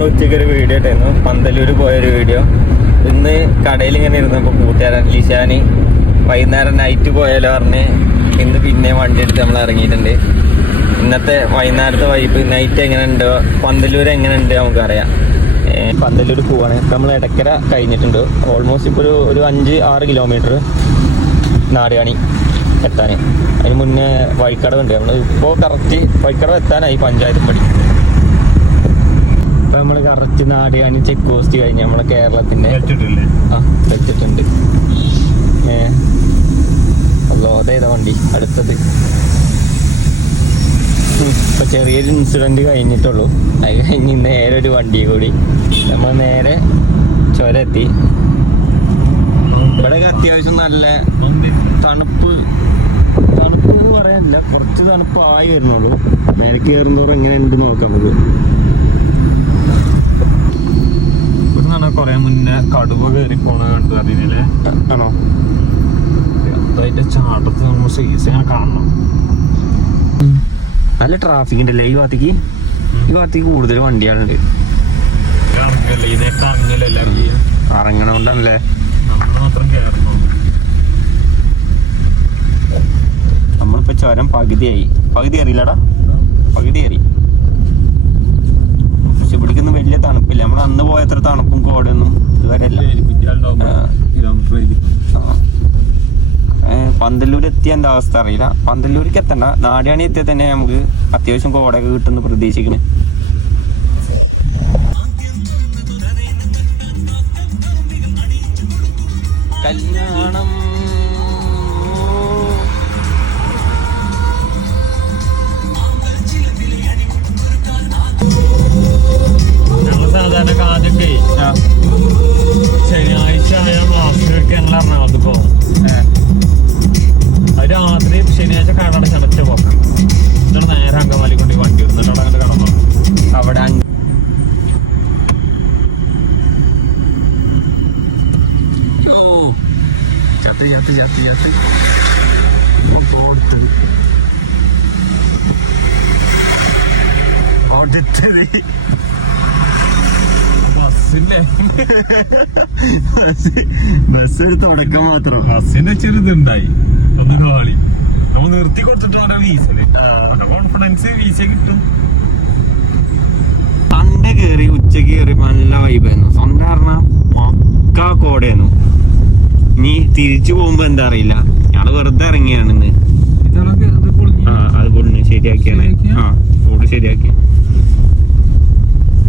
നമ്മൾ ഉച്ചയ്ക്ക് ഒരു വീഡിയോ ഇട്ടായിരുന്നു, പന്തലൂർ പോയൊരു വീഡിയോ. ഇന്ന് കടയിൽ ഇങ്ങനെ ഇരുന്നപ്പോൾ കൂട്ടുകാരൻ ലിഷാന് വൈകുന്നേരം നൈറ്റ് പോയാലോ പറഞ്ഞ് ഇന്ന് പിന്നെ വണ്ടി എടുത്ത് നമ്മൾ ഇറങ്ങിയിട്ടുണ്ട്. ഇന്നത്തെ വൈകുന്നേരത്തെ വൈബ് നൈറ്റ് എങ്ങനെ ഉണ്ടോ, പന്തലൂർ എങ്ങനെ ഉണ്ട് നമുക്കറിയാം. പന്തലൂർ പോവാണ്. നമ്മൾ ഇടക്കര കഴിഞ്ഞിട്ടുണ്ട്. ഓൾമോസ്റ്റ് ഇപ്പോൾ ഒരു 5-6 കിലോമീറ്റർ നാടുകാണി എത്താൻ. അതിന് മുന്നേ വഴിക്കടവുണ്ട്. നമ്മൾ ഇപ്പോൾ കറക്റ്റ് വഴിക്കടവ് എത്താനായി, പഞ്ചായത്ത് പടി. ഇപ്പം നമ്മൾ കറക്റ്റ് നാടുകാണി ചെക്ക് പോസ്റ്റ് കഴിഞ്ഞ് നമ്മളെ കേരളത്തിൻ്റെ വെച്ചിട്ടുണ്ട്. അല്ലോ അതേതാ വണ്ടി അടുത്തത്. ഇപ്പം ചെറിയൊരു ഇൻസിഡൻറ്റ് കഴിഞ്ഞിട്ടുള്ളൂ. അത് കഴിഞ്ഞ് നേരെ ഒരു വണ്ടി കൂടി നമ്മൾ നേരെ ചുരം എത്തി. ഇവിടെ അത്യാവശ്യം നല്ല തണുപ്പ് എന്ന് പറയാനില്ല, കുറച്ച് തണുപ്പ് ആയി വരുന്നുള്ളൂ. നേരെ കയറുന്നതോറും എങ്ങനെ ഉണ്ട് നോക്കാം. കൊറേ മുന്നേ കടുവ കയറി പോണ കണ്ടു അറിയില്ലേ? ആണോ? അതിന്റെ ചാട്ടത്ത് നമ്മൾ സൈസ് ഇങ്ങനെ കാണണം. നല്ല ട്രാഫിക് ഉണ്ടല്ലേ ഈ ഭാഗത്തേക്ക് കൂടുതൽ വണ്ടികളുണ്ട്. ഇറങ്ങണോണ്ടല്ലേ നമ്മളിപ്പോ ചുരം പകുതി അറിയില്ലടാ, പകുതി കയറി. പക്ഷെ ഇവിടേക്കൊന്നും വലിയ തണുപ്പില്ല. നമ്മൾ അന്ന് പോയത്ര തണുപ്പും കോടൊന്നും ഇതുവരെ അല്ല. പന്തല്ലൂർ എത്തിയ എന്താ അവസ്ഥ അറിയില്ല. പന്തല്ലൂർക്ക് എത്തണ്ട, നാടുകാണി എത്തിയാൽ തന്നെ നമുക്ക് അത്യാവശ്യം കോടയൊക്കെ കിട്ടുമെന്ന് പ്രതീക്ഷിക്കണേ. കല്യാണം ഞങ്ങൾ സാധാരണ ആദ്യമൊക്കെ ശനിയാഴ്ച ആയ മാസത്തിലൊക്കെ ഞങ്ങൾ എറണാകുളത്ത് പോകും. അത് രാത്രി ശനിയാഴ്ച കടട ചടച്ച പോക്കാം. എന്നിട്ട് നേരെ അങ്കമാലി കൊണ്ട് വണ്ടി വന്നിട്ട് അവിടെ അങ്ങനെ കടന്നു. അവിടെ ബസ് ഒരു തുടക്കം മാത്രം. ബസ്സിന്റെ ചെറുതുണ്ടായി ഒന്ന് കാളി നമ്മൾ നിർത്തി കൊടുത്തിട്ട് വീസിന് കോൺഫിഡൻസ് വീസ കിട്ടും. സൺഡേ കയറി ഉച്ചക്ക് കയറി നല്ല വൈബായിരുന്നു. സൺഡേ പറഞ്ഞാൽ പക്കാ കോടയായിരുന്നു. ഇനി തിരിച്ചു പോകുമ്പോ എന്താ അറിയില്ല. ഞങ്ങള് വെറുതെ ഇറങ്ങിയാണ് ഇന്ന്. അത് പൊളിഞ്ഞ് ശരിയാക്കിയാണ്. റോഡ് ശരിയാക്കി.